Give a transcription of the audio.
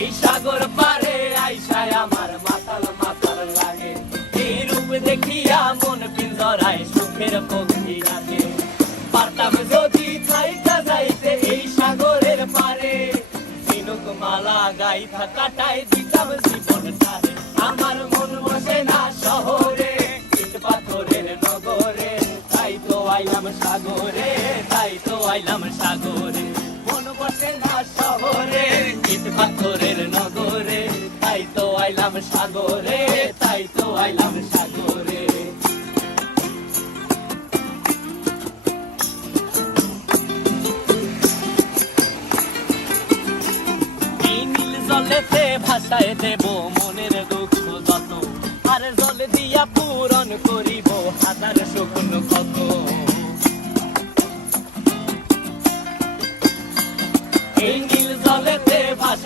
এই সাগর পারে আইসায় আমার মাতাল মাতাল লাগে, এই রূপ দেখিয়া মন পিঞ্জরায় সুখের পক্ষী ডাকে। পারতাম যদি থাইকা যাইতে এই সাগরের পারে, ঝিনুক মালা গাইথা কাটাই দিতাম জীবনটারে। আমার মন বসে না শহরে, ইট পাথরের নগরে, তাই তো আইলাম সাগরে, তাই তো আইলাম সাগরে। মন বসে না শহরে, ইট পাথরের নগরে, তাই তো আইলাম সাগরে, তাই তো আইলাম সাগরে। এই নীল জলেতে ভাসায় দেব মনের দুঃখ যত, আর জল দিয়া পূরণ করিব হাজার শুকন কত। এই নীল জলেতে